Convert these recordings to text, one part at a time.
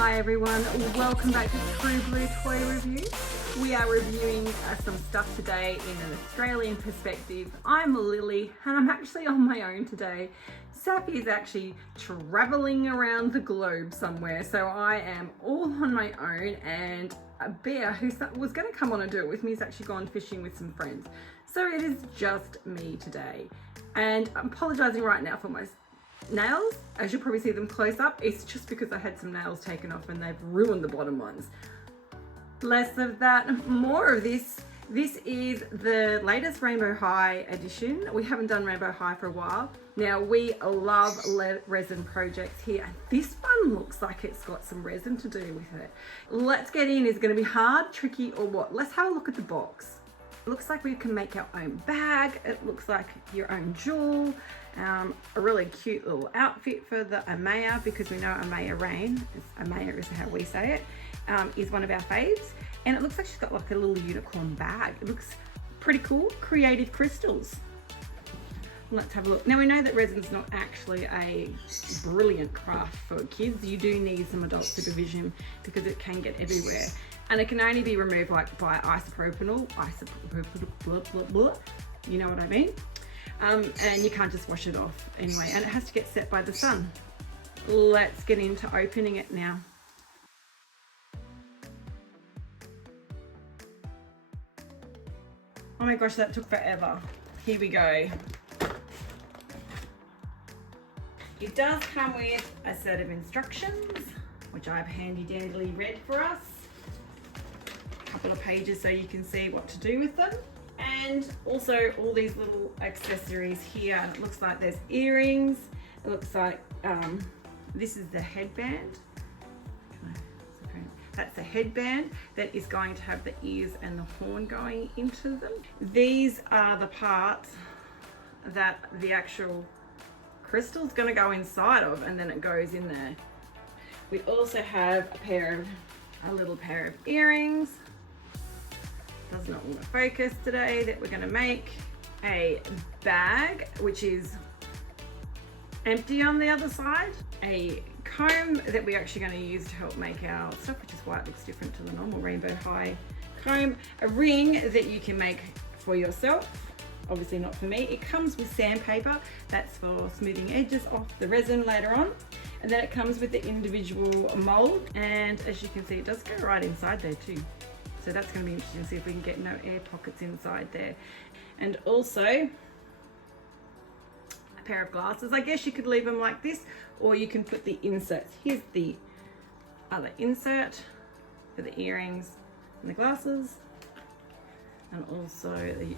Hi everyone, welcome back to True Blue Toy Review. We are reviewing some stuff today in an Australian perspective. I'm Lily and I'm actually on my own today. Saffie is actually traveling around the globe somewhere, so I am all on my own, and Bear, who was going to come on and do it with me, has actually gone fishing with some friends. So it is just me today, and I'm apologising right now for my nails. As you'll probably see them close up, it's just because I had some nails taken off and they've ruined the bottom ones. Less of that, more of this. This is the latest Rainbow High edition. We haven't done Rainbow High for a while. Now, we love resin projects here, and this one looks like it's got some resin to do with it. Let's get in. Is it going to be hard, tricky, or what? Let's have a look at the box. It looks like we can make our own bag. It looks like your own jewel. A really cute little outfit for the Amaya, because we know Amaya Rain, Amaya is how we say it, is one of our faves. And it looks like she's got like a little unicorn bag. It looks pretty cool. Creative crystals. Let's have a look. Now, we know that resin's not actually a brilliant craft for kids. You do need some adult supervision because it can get everywhere. And it can only be removed like by isopropyl, blah, blah, blah. You know what I mean? And you can't just wash it off anyway. And it has to get set by the sun. Let's get into opening it now. Oh my gosh, that took forever. Here we go. It does come with a set of instructions, which I've handy dandily read for us. A couple of pages so you can see what to do with them. And also all these little accessories here. And it looks like there's earrings. It looks like this is the headband. That's the headband that is going to have the ears and the horn going into them. These are the parts that the actual crystal is going to go inside of, and then it goes in there. We also have a little pair of earrings. Does not want to focus today. That we're going to make a bag, which is empty on the other side. A comb that we're actually going to use to help make our stuff, which is why it looks different to the normal Rainbow High comb. A ring that you can make for yourself, obviously not for me. It comes with sandpaper, that's for smoothing edges off the resin later on. And then it comes with the individual mold, and as you can see, it does go right inside there too. So that's going to be interesting to see if we can get no air pockets inside there. And also a pair of glasses. I guess you could leave them like this, or you can put the inserts. Here's the other insert for the earrings and the glasses, and also the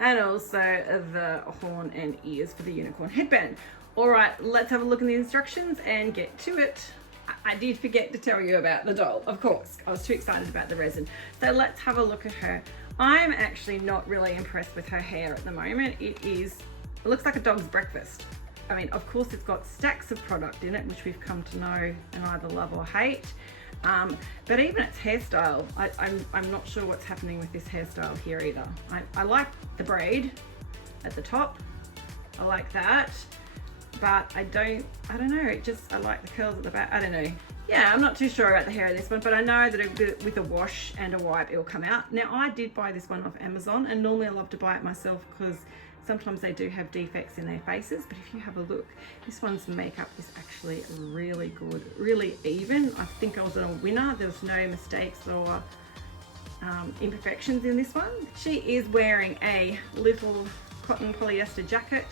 and also the horn and ears for the unicorn headband. All right, let's have a look in the instructions and get to it. I did forget to tell you about the doll, of course. I was too excited about the resin. So let's have a look at her. I'm actually not really impressed with her hair at the moment. It looks like a dog's breakfast. I mean, of course, it's got stacks of product in it, which we've come to know and either love or hate. But even its hairstyle, I'm not sure what's happening with this hairstyle here either. I like the braid at the top. I like that. But I don't know, I like the curls at the back. I don't know. Yeah, I'm not too sure about the hair of this one, but I know that with a wash and a wipe, it'll come out. Now, I did buy this one off Amazon, and normally I love to buy it myself because sometimes they do have defects in their faces. But if you have a look, this one's makeup is actually really good, really even. I think I was a winner. There was no mistakes or imperfections in this one. She is wearing a little cotton polyester jacket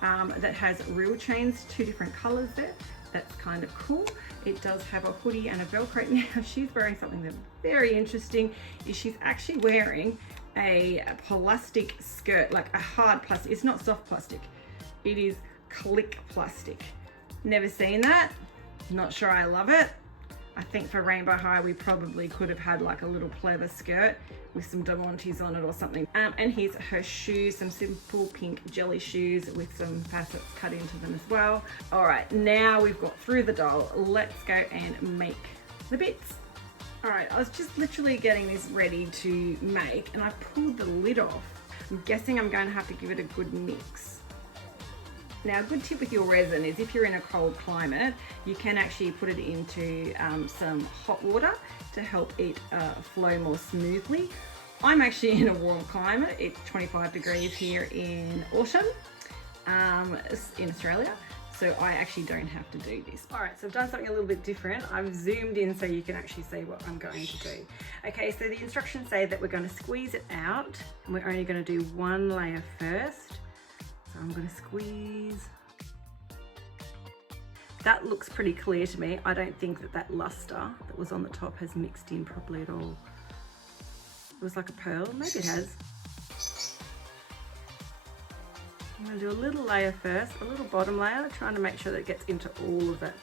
that has real chains, 2 different colors there. That's kind of cool. It does have a hoodie and a Velcro. Now, she's wearing something that's very interesting. Is she's actually wearing a plastic skirt, like a hard plastic. It's not soft plastic. It is click plastic. Never seen that. Not sure I love it. I think for Rainbow High, we probably could have had like a little pleather skirt with some diamantes on it or something. And here's her shoes, some simple pink jelly shoes with some facets cut into them as well. All right, now we've got through the doll. Let's go and make the bits. All right, I was just literally getting this ready to make, and I pulled the lid off. I'm guessing I'm going to have to give it a good mix. Now, a good tip with your resin is if you're in a cold climate, you can actually put it into some hot water to help it flow more smoothly. I'm actually in a warm climate. It's 25 degrees here in autumn in Australia. So I actually don't have to do this. All right, so I've done something a little bit different. I've zoomed in so you can actually see what I'm going to do. Okay, so the instructions say that we're going to squeeze it out and we're only going to do one layer first. So I'm going to squeeze. That looks pretty clear to me. I don't think that that luster that was on the top has mixed in properly at all. It was like a pearl, maybe it has. I'm going to do a little layer first, a little bottom layer, trying to make sure that it gets into all of that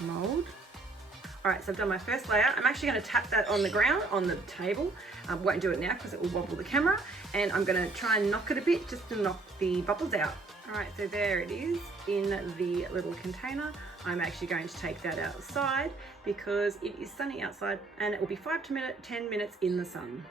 mold. All right, so I've done my first layer. I'm actually going to tap that on the ground, on the table. I won't do it now because it will wobble the camera. And I'm going to try and knock it a bit just to knock the bubbles out. All right, so there it is in the little container. I'm actually going to take that outside because it is sunny outside and it will be 5 to 10 minutes in the sun.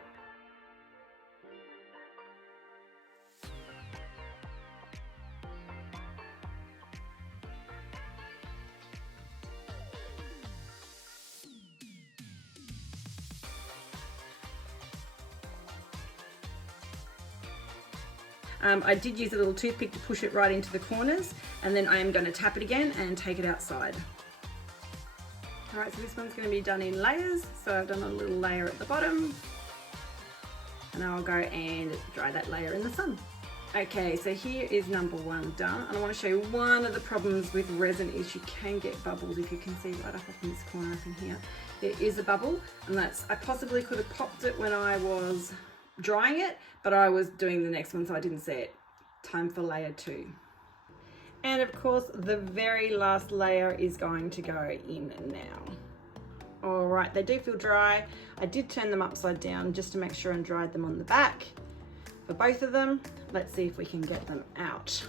I did use a little toothpick to push it right into the corners, and then I am going to tap it again and take it outside. All right, so this one's going to be done in layers. So I've done a little layer at the bottom, and I'll go and dry that layer in the sun. Okay, so here is number one done, and I want to show you one of the problems with resin is you can get bubbles. If you can see right up in this corner up in here, there is a bubble, and that's, I possibly could have popped it when I was drying it, but I was doing the next one so I didn't see it. Time for layer 2. And of course the very last layer is going to go in now. All right, they do feel dry. I did turn them upside down just to make sure and dried them on the back for both of them. Let's see if we can get them out.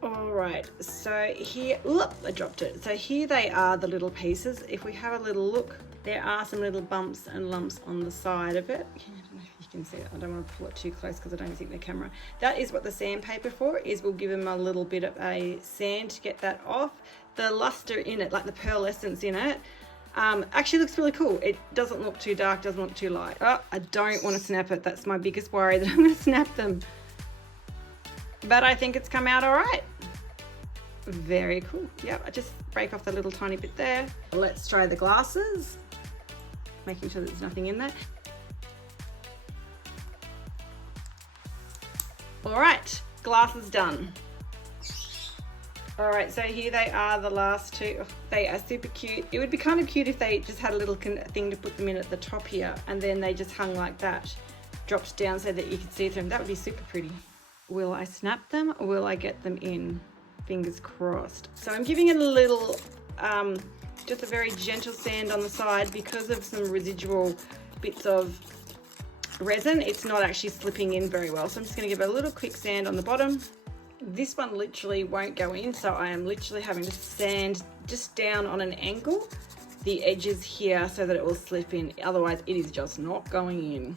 All right, so here, look, I dropped it. So here they are, the little pieces. If we have a little look, there are some little bumps and lumps on the side of it. I don't know if you can see it. I don't want to pull it too close because I don't think the camera. That is what the sandpaper for is. We'll give them a little bit of a sand to get that off. The luster in it, like the pearlescence in it, actually looks really cool. It doesn't look too dark, doesn't look too light. Oh, I don't want to snap it. That's my biggest worry, that I'm going to snap them. But I think it's come out all right. Very cool. Yep, I just break off the little tiny bit there. Let's try the glasses, making sure there's nothing in there. All right, glasses done. All right, so here they are, the last two. Oh, they are super cute. It would be kind of cute if they just had a little thing to put them in at the top here, and then they just hung like that, dropped down so that you could see through them. That would be super pretty. Will I snap them or will I get them in? Fingers crossed. So I'm giving it a little, just a very gentle sand on the side because of some residual bits of resin. It's not actually slipping in very well. So I'm just going to give it a little quick sand on the bottom. This one literally won't go in, so I am literally having to sand just down on an angle the edges here so that it will slip in. Otherwise it is just not going in.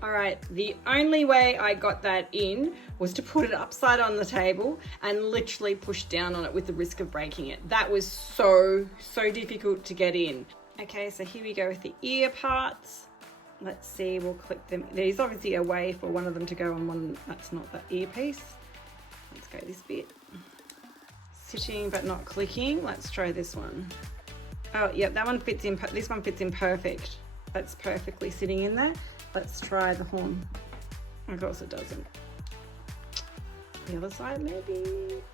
All right, the only way I got that in was to put it upside on the table and literally push down on it with the risk of breaking it. That was so difficult to get in. Okay, so here we go with the ear parts. Let's see, we'll clip them. There's obviously a way for one of them to go on one that's not the earpiece. Let's go this bit. Sitting but not clicking. Let's try this one. Oh, yep, that one fits in. This one fits in perfect. That's perfectly sitting in there. Let's try the horn. Of course it doesn't. The other side maybe.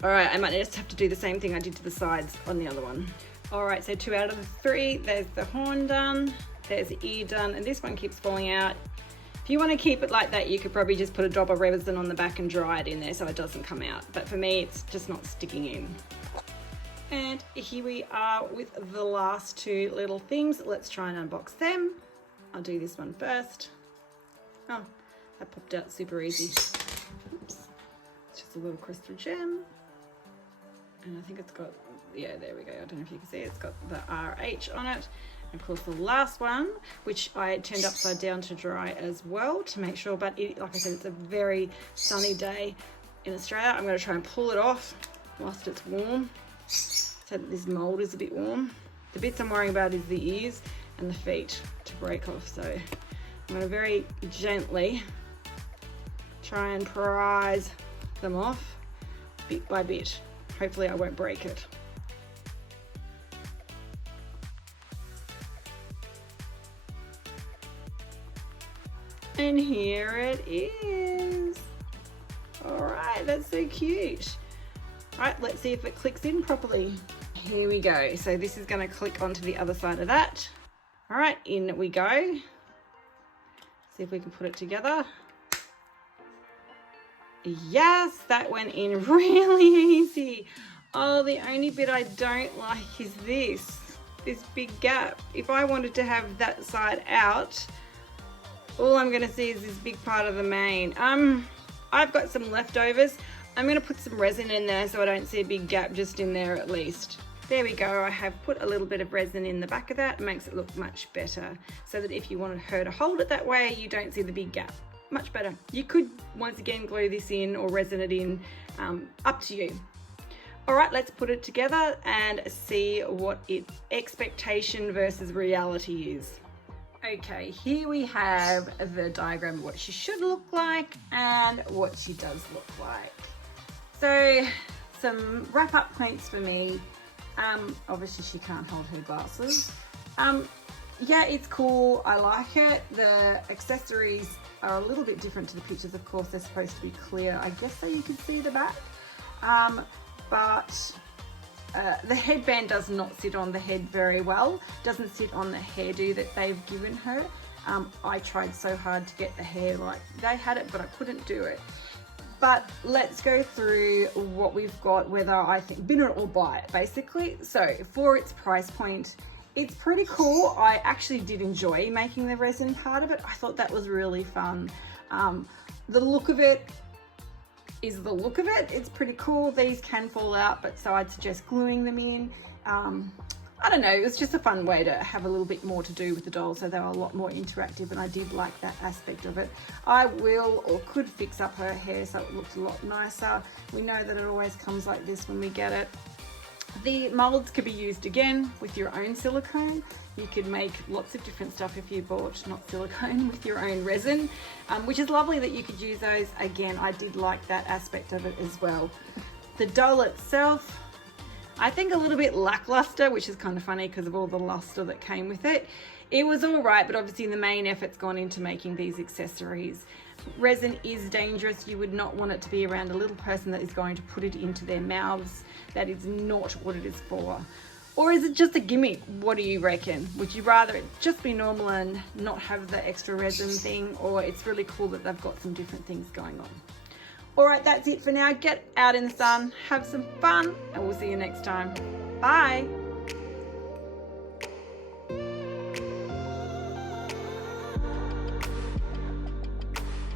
All right, I might just have to do the same thing I did to the sides on the other one. All right, so 2 out of the 3. There's the horn done, there's the ear done, and this one keeps falling out. If you want to keep it like that, you could probably just put a drop of resin on the back and dry it in there so it doesn't come out. But for me, it's just not sticking in. And here we are with the last 2 little things. Let's try and unbox them. I'll do this one first. Oh, that popped out super easy. Oops. It's just a little crystal gem. And I think it's got, yeah, there we go. I don't know if you can see it. It's got the RH on it. Of course, the last one, which I turned upside down to dry as well to make sure, but like I said, it's a very sunny day in Australia. I'm going to try and pull it off whilst it's warm so that this mold is a bit warm. The bits I'm worrying about is the ears and the feet to break off. So I'm going to very gently try and prise them off bit by bit. Hopefully I won't break it. And here it is. All right, that's so cute. All right, let's see if it clicks in properly. Here we go. So this is going to click onto the other side of that. All right, in we go. See if we can put it together. Yes, that went in really easy. Oh, the only bit I don't like is this big gap. If I wanted to have that side out, all I'm going to see is this big part of the mane. I've got some leftovers. I'm going to put some resin in there so I don't see a big gap just in there at least. There we go. I have put a little bit of resin in the back of that. It makes it look much better so that if you wanted her to hold it that way, you don't see the big gap. Much better. You could once again glue this in or resin it in, up to you. All right, let's put it together and see what its expectation versus reality is. Okay, here we have the diagram of what she should look like and what she does look like. So some wrap up points for me. Obviously she can't hold her glasses. Yeah, it's cool. I like it. The accessories are a little bit different to the pictures. Of course, they're supposed to be clear, I guess, so you can see the back. But the headband does not sit on the head very well. Doesn't sit on the hairdo that they've given her. I tried so hard to get the hair like they had it, but I couldn't do it. But let's go through what we've got, whether I think bin it or buy it, basically. So for its price point, it's pretty cool. I actually did enjoy making the resin part of it. I thought that was really fun. The look of it is the look of it. It's pretty cool. These can fall out, but so I'd suggest gluing them in. I don't know, it was just a fun way to have a little bit more to do with the doll, so they were a lot more interactive, and I did like that aspect of it. I will or could fix up her hair so it looks a lot nicer. We know that it always comes like this when we get it. The molds could be used again with your own silicone. You could make lots of different stuff if you bought not silicone with your own resin, which is lovely that you could use those. Again, I did like that aspect of it as well. The doll itself, I think a little bit lackluster, which is kind of funny because of all the luster that came with it. It was all right, but obviously the main effort's gone into making these accessories. Resin is dangerous. You would not want it to be around a little person that is going to put it into their mouths. That is not what it is for. Or is it just a gimmick? What do you reckon? Would you rather it just be normal and not have the extra resin thing, or it's really cool that they've got some different things going on? All right, that's it for now. Get out in the sun, have some fun, and we'll see you next time. Bye.